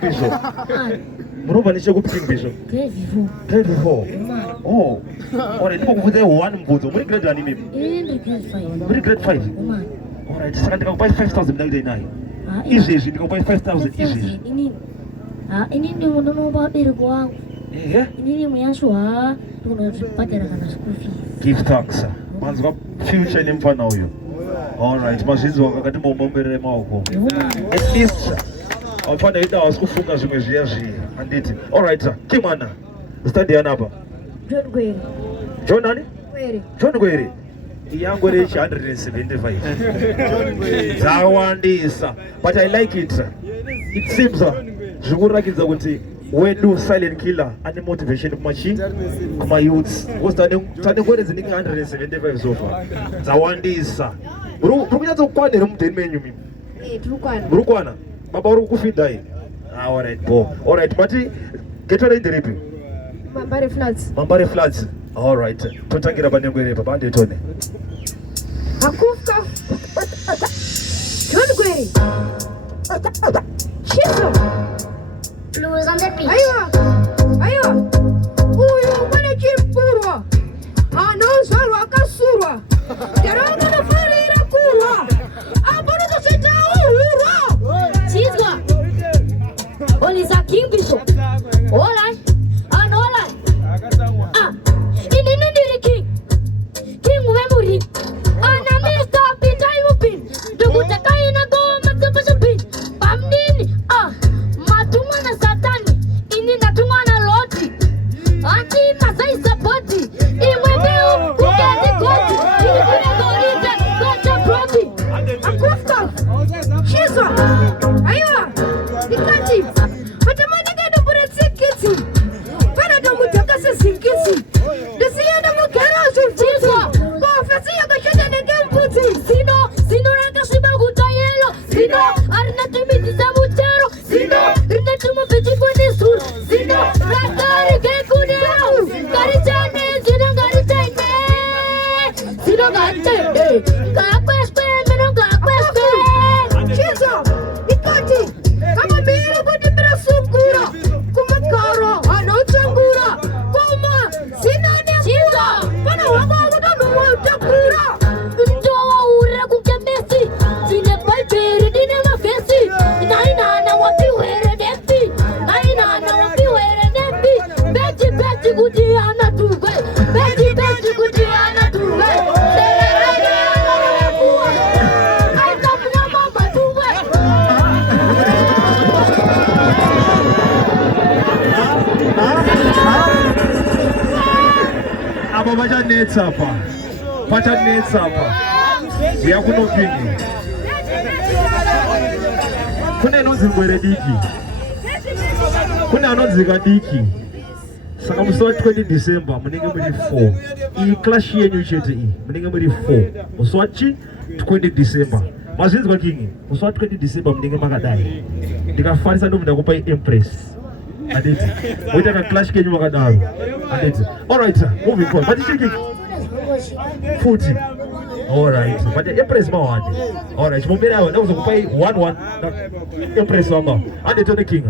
Bishop. Murova ni chekupi King Bishop. Grade 4. Oh. Alright, ndikukufunza one mbuzo. Muri grade wani mimi? Muri grade 5. Alright, saka ndikakupa 5000 ndakita inayo. Easy, ndikakupa 5000 easy. Ini ndio ndono babiri kwangu. Ini ni muyashwa tunapata kana school fees. Give thanks. Manzi kwa future ni mfana huyo. Alright, mazizo wakati muombere mauko. At least afana ida wasikufunga zimwe zia anditi. Alright sir. Kimana. Study anapa. John Gwere. John nani? Gwere. John Gwere. Yangu reach 175. John Gwere. Zawandisa. But I like it. It seems zvikurakiza kuti when do silent killer ane motivation kuma youths because tane ngwere dzinenge 175 so far dzawandisa urikunyatsa kukwanira mudheni menyu mimi murikwana baba uri kukufidhai alright bo alright but geto rendi ripi Mambare Floods alright totangira pane ngwere baba andetone akufa John Gwere Chiso Blues on the beach. Aywa. Uyu mwana chimpurwa. Anozarwa akasurwa. Garanga na farira kurwa. Abona kusita urwa. Chizwa. Oliza King Bishop. Alright. Alright. Ini ndiri King. King wemuri. Ana Mr. Peter Yupin. Tukutaka ina goma kapasapin. Pamdini. Matumana satani. Ini natumana loti. Ati masai sapoti. Imwebeu kuketi koti. Ili kune gorite kocha proti. Akufka. Shizwa. Aywa. Ikati. Matamani gado bure sikiti. Para do mutakase sikiti. Desi yada mukera shizwa. Kwa fesi yako shada nege mputi. Sino raka shiba kutayelo. Sino arina tumiti samutero. Sino rina tumu peti kwenye sur. Sino rakari ke kudeo. Gari chane, sino gari chane. Sino gari chane. Kakwespe, meno kakwespe. Chizo, ikati. Kama miro kuti mira sungura. Kuma karo, ano changura. Kuma, sino ne Chizo. Pana wako wakuta nuwa utakura. Njowa ura kukemesi. Sine palperi dine mafesi. Inaina na wapi were nepi. Inaina na wapi were nepi. Beti kuti ana tuwe. Beti kuti ana tuwe. Serere ana kuwe. Aita puna mama tuwe. Aba bacha nets apa. Bacha nets apa. Ya kuno kingi. Kuna nozi ngwere diki. Kuna nozi diki. Saka musawa 20 December munenge muri 4. I clash yenyu chete i munenge muri 4. Musawa 20 December. Mazinzi kwa kingi. Musawa 20 December munenge makadai. Ndikafanisa ndo ndakupa Empress. Aditi. Wita ka clash kenyu makadaro. Aditi. Alright sir, moving forward. But cheki. 40. Alright. But Empress mawadi. Alright. Mumbera nazo kupai 1-1. Empress wamba. Aditi on the king.